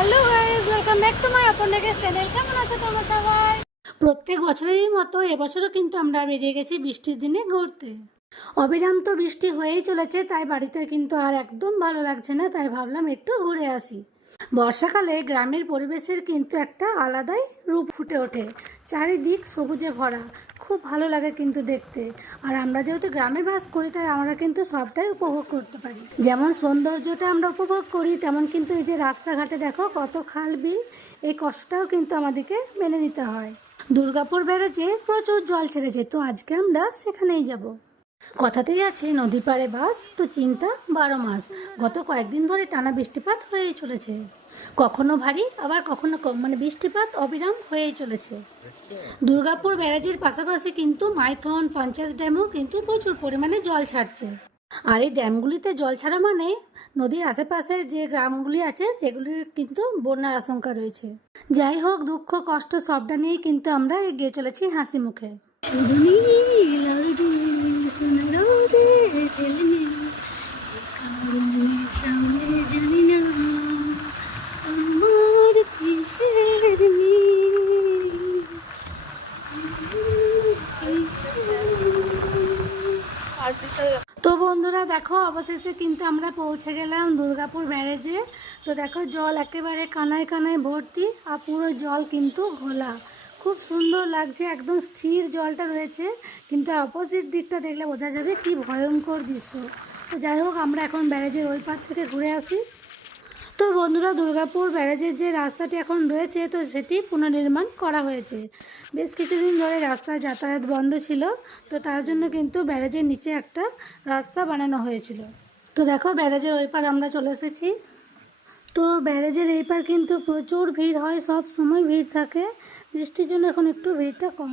Welcome back to my channel কেমন আছো তোমরা সবাই? প্রত্যেক বছরের মতো এবছরও কিন্তু আমরা বেরিয়ে গেছি বৃষ্টির দিনে ঘুরতে। অবিরাম তো বৃষ্টি হয়েই চলেছে, তাই বাড়িতে কিন্তু আর একদম ভালো লাগছে না, তাই ভাবলাম একটু ঘুরে আসি। বর্ষাকালে গ্রামের পরিবেশের কিন্তু একটা আলাদাই রূপ ফুটে ওঠে, চারিদিক সবুজে ভরা। খুব ভালো লাগে কিন্তু দেখতে। আর আমরা যেহেতু গ্রামে বাস করি, তাই আমরা কিন্তু সবটাই উপভোগ করতে পারি। যেমন সৌন্দর্যটা আমরা উপভোগ করি, তেমন কিন্তু এই যে রাস্তাঘাটে দেখো কত খাল বিল, এই কষ্টটাও কিন্তু আমাদেরকে মেনে নিতে হয়। দুর্গাপুর ব্যারেজে প্রচুর জল ছেড়েছে, তো আজকে আমরা সেখানেই যাব। কথাতেই আছে নদী পাড়ে বাস, তো চিন্তা বারো মাস। গত কয়েকদিন ধরে টানা বৃষ্টিপাত হয়েই চলেছে। কখনো ভারী আবার কখনো কম। মানে বৃষ্টিপাত অবিরাম হয়েই চলেছে। দুর্গাপুর ব্যারাজের পাশাপাশি কিন্তু মাইথন পঞ্চায়েত ড্যামেও কিন্তু প্রচুর পরিমাণে জল ছাড়ছে। আর এই ড্যামগুলিতে জল ছাড়া মানে নদীর আশেপাশে যে গ্রামগুলি আছে সেগুলির কিন্তু বন্যার আশঙ্কা রয়েছে। যাই হোক দুঃখ কষ্ট সবটা নিয়েই কিন্তু আমরা এগিয়ে চলেছি হাসি মুখে। দেখো, অবশেষে কিন্তু আমরা পৌঁছে গেলাম দুর্গাপুর ব্যারেজে তো দেখো, জল একেবারে কানায় কানায় ভর্তি আর পুরো জল কিন্তু ঘোলা। খুব সুন্দর লাগছে, একদম স্থির জলটা রয়েছে। কিন্তু অপোজিট দিকটা দেখলে বোঝা যাবে কি ভয়ঙ্কর দৃশ্য। তো যাই হোক, আমরা এখন ব্যারেজের ওই পার থেকে ঘুরে আসি। তো বন্ধুরা দুর্গাপুর ব্যারাজের যে রাস্তাটি এখন রয়েছে, তো সেটি পুনর্নির্মাণ করা হয়েছে। বেশ কিছুদিন ধরে রাস্তা যাতায়াত বন্ধ ছিল, তো তার জন্য কিন্তু ব্যারাজের নিচে একটা রাস্তা বানানো হয়েছিল। তো দেখো, ব্যারাজের ওই পার আমরা চলে এসেছি। তো ব্যারাজের এই পার কিন্তু প্রচুর ভিড় হয়, সব সময় ভিড় থাকে। বৃষ্টির জন্য এখন একটু ভিড়টা কম।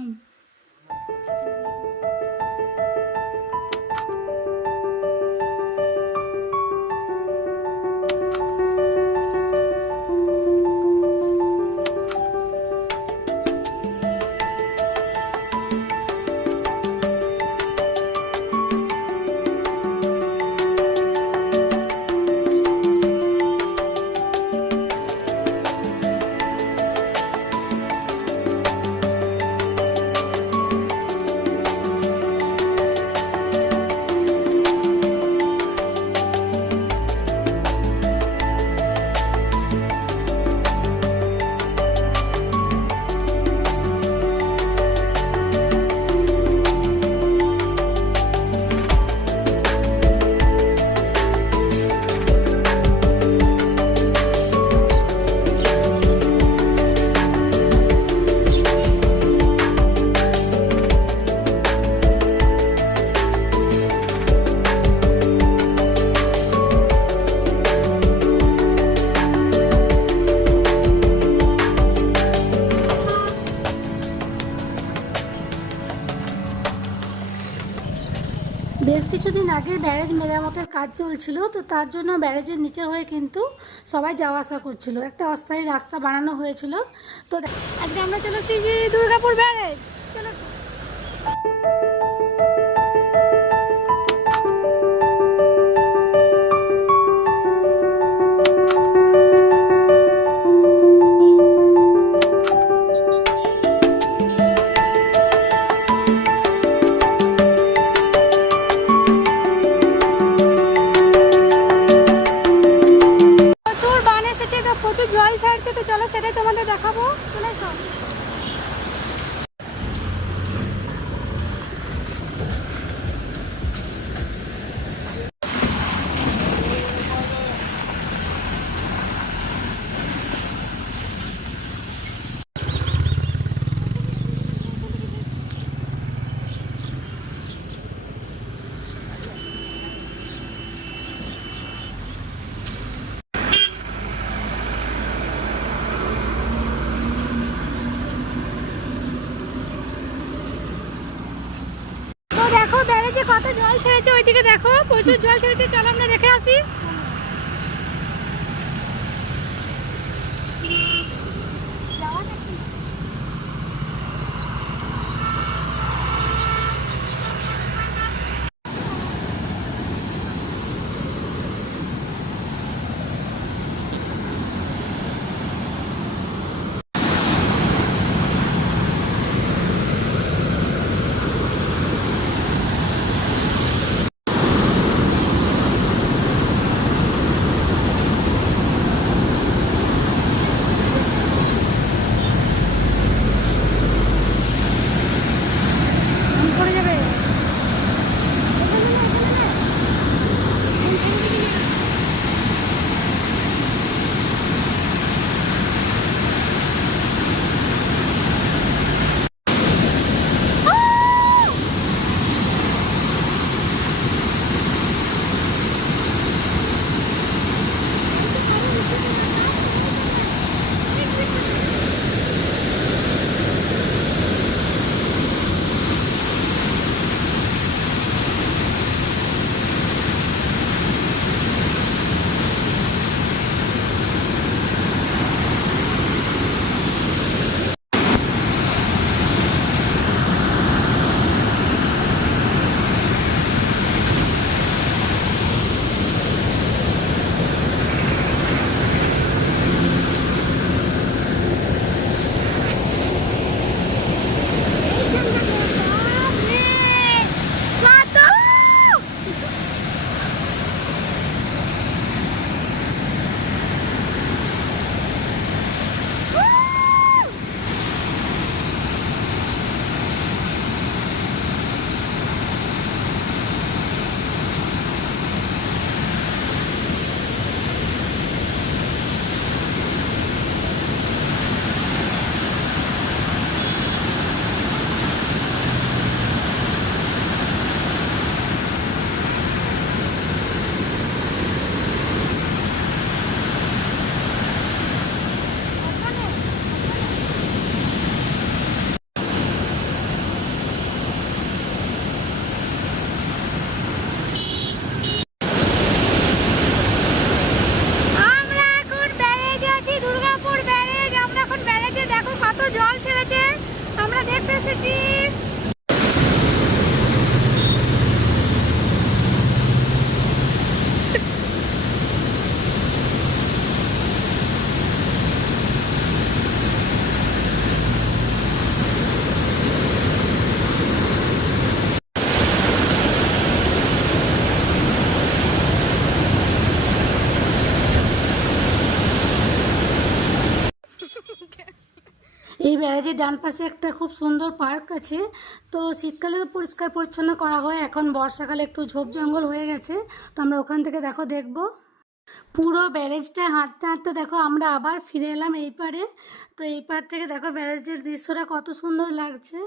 ব্যারেজ মেরামতের কাজ চলছিল, তো তার জন্য ব্যারেজের নিচে হয়ে কিন্তু সবাই যাওয়া আসা করছিল। একটা অস্থায়ী রাস্তা বানানো হয়েছিল। তো আজকে আমরা চলেছি যে দুর্গাপুর ব্যারেজ। চলো। দেখাবো চলে এসো তো দেখো ব্যারেজে কত জল ছেড়েছে ওইদিকে দেখো প্রচুর জল ছেড়েছে চলো আমরা দেখে আসি। ডান পাশে একটা খুব সুন্দর পার্ক আছে। তো শীতকালে পরিষ্কার পরিচ্ছন্ন করা হয়। এখন বর্ষাকালে একটু ঝোপ জঙ্গল হয়ে গেছে। তো আমরা ওখান থেকে দেখো, দেখব। পুরো ব্যারেজটা হাঁটতে হাঁটতে দেখো, আমরা আবার ফিরে এলাম এই পারে। তো এই পার থেকে দেখো ব্যারেজের দৃশ্যটা কত সুন্দর লাগছে।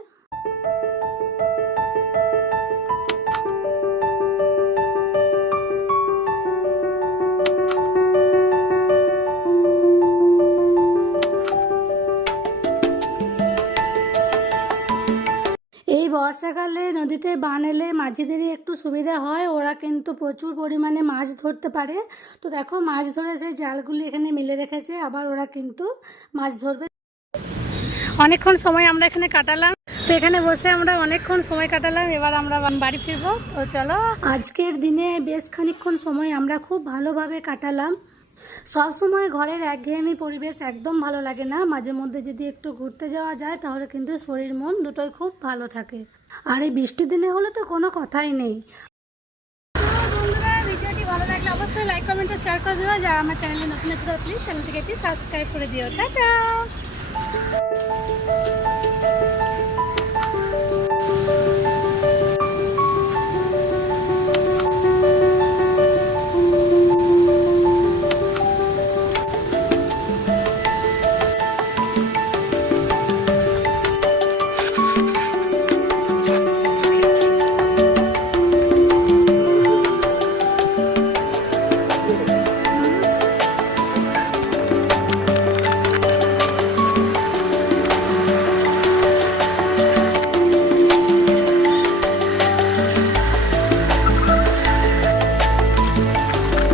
নদীতে বান এলে মাঝিদেরই একটু সুবিধা হয়। ওরা কিন্তু প্রচুর পরিমাণে মাছ ধরতে পারে। তো দেখো, মাছ ধরে সেই জালগুলি এখানে মিলে রেখেছে। আবার ওরা কিন্তু মাছ ধরবে। অনেকক্ষণ সময় আমরা এখানে কাটালাম। তো এখানে বসে আমরা অনেকক্ষণ সময় কাটালাম। এবার আমরা বাড়ি ফিরবো। তো চলো, আজকের দিনে বেশ খানিকক্ষণ সময় আমরা খুব ভালোভাবে কাটালাম। সব সময় ঘরের একঘেয়েমি পরিবেশ একদম ভালো লাগে না। মাঝে মধ্যে যদি একটু ঘুরতে যাওয়া যায়, তাহলে কিন্তু শরীর, মন দুটোই খুব ভালো থাকে। আর এই বৃষ্টির দিনে হলে তো কোনো কথাই নেই। ভালো অবশ্যই লাইক কমেন্ট শেয়ার করে দিও। যা আমার চ্যানেলে নতুন নতুন প্লিজ চ্যানেলটিকে একটি সাবস্ক্রাইব করে দিও। টাটা!